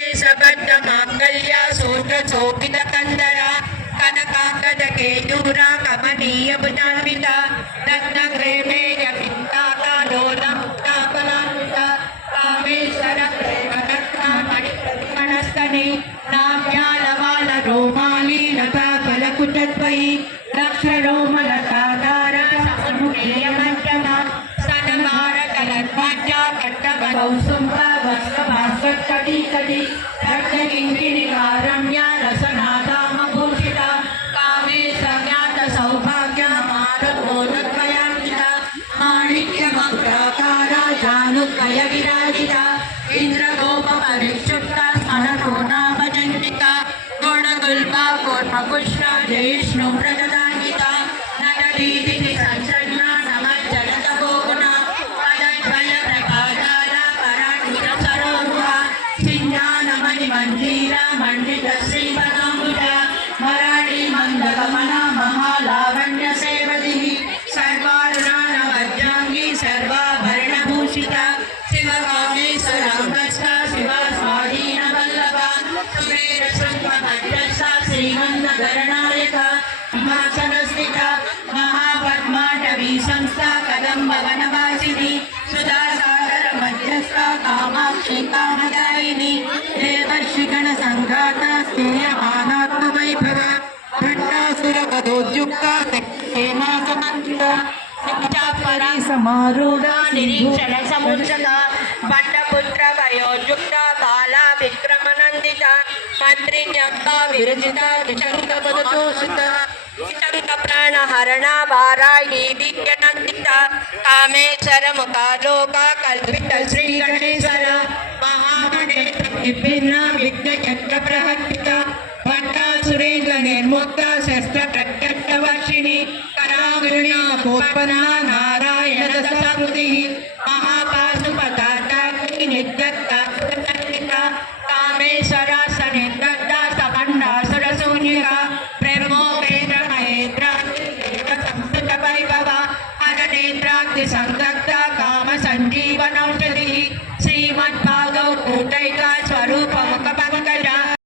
सबद्ध मांगल्य सूत्र शोभित कंदरा कनकांगद केयूरा कमनीय भुजान्विता रत्न ग्रेमेय पिंताका लोलम काकलान्विता कामेश्वर प्रेम रत्न मणिप्रतिमणस्तने नाम्या लवाल रोमाली लता फलकुटद्वयी लक्ष रोमलता तारा समुखेय मध्यमा सनभारतलध्वजा पट्टकौसुम्भा वस्त्रभास्वत्कटी कटी रत्नकिङ्किणिकारम्या रसनादामभूषिता कामेशव्यात सौभाग्या मारुतोदद्वयान्विता माणिक्यमकुटाकारा जानुद्वय विराजिता इन्द्रगोपपरिक्षुप्ता स्मरतो नाम चण्डिका गुणगुल्पा कूर्मपुष्पा जयिष्णुव्रजदान्विता नटदीदिति संसृज्ञा नमज्जलतपोगुणा पदद्वय प्रकाशाला पराण्वितसरोरुहा सिञ्जानमणिमञ्जीरा मण्डितश्रीपदाम्बुजा मराठी मन्दगमना महालावण्यसेवतिः सर्वारुणानवद्याङ्गी सर्वाभरणभूषिता शिवकामेश्वराङ्गस्था शिवा स्वाधीनवल्लभा सुरेरशृङ्गमध्यस्था श्रीमन्नगरनायका सिंहासनस्थिता महापद्माटवी संस्था कदम्बवनवासिनी सुधासागरमध्यस्था कामाक्षी कामदायिनी देवर्षिगणसङ्घाता स्तूयमानात्मवैभवा भण्डासुरपदोद्युक्ता हेमासमन्विता शिक्षापरा समारूढा निरीक्षण समुद्रता भट्टपुत्र वयोजुक्ता बाला विक्रमनन्दिता मन्त्रिण्यक्ता विरचिता विचङ्कपदतोषिता विचङ्कप्राणहरणा वाराही दिव्यनन्दिता कामेश्वर मुखालोका कल्पित श्रीगणेश्वर महामणेन्द्रविभिन्ना विघ्नचक्रप्रहर्तिता भट्टासुरेन्द्र निर्मुक्ता शस्त्रप्रत्यक्षवर्षिणी कराग्रण्या कोपना नारायण दशाकृतिः महापाशुपदार्थाग्नि नित्यत्ता कामेश्वरा सनिर्दत्ता समन्नासुरशून्यका ब्रह्मोपेन्द्र महेन्द्रा संस्कृत वैभवा हरनेत्राग्नि संदग्धा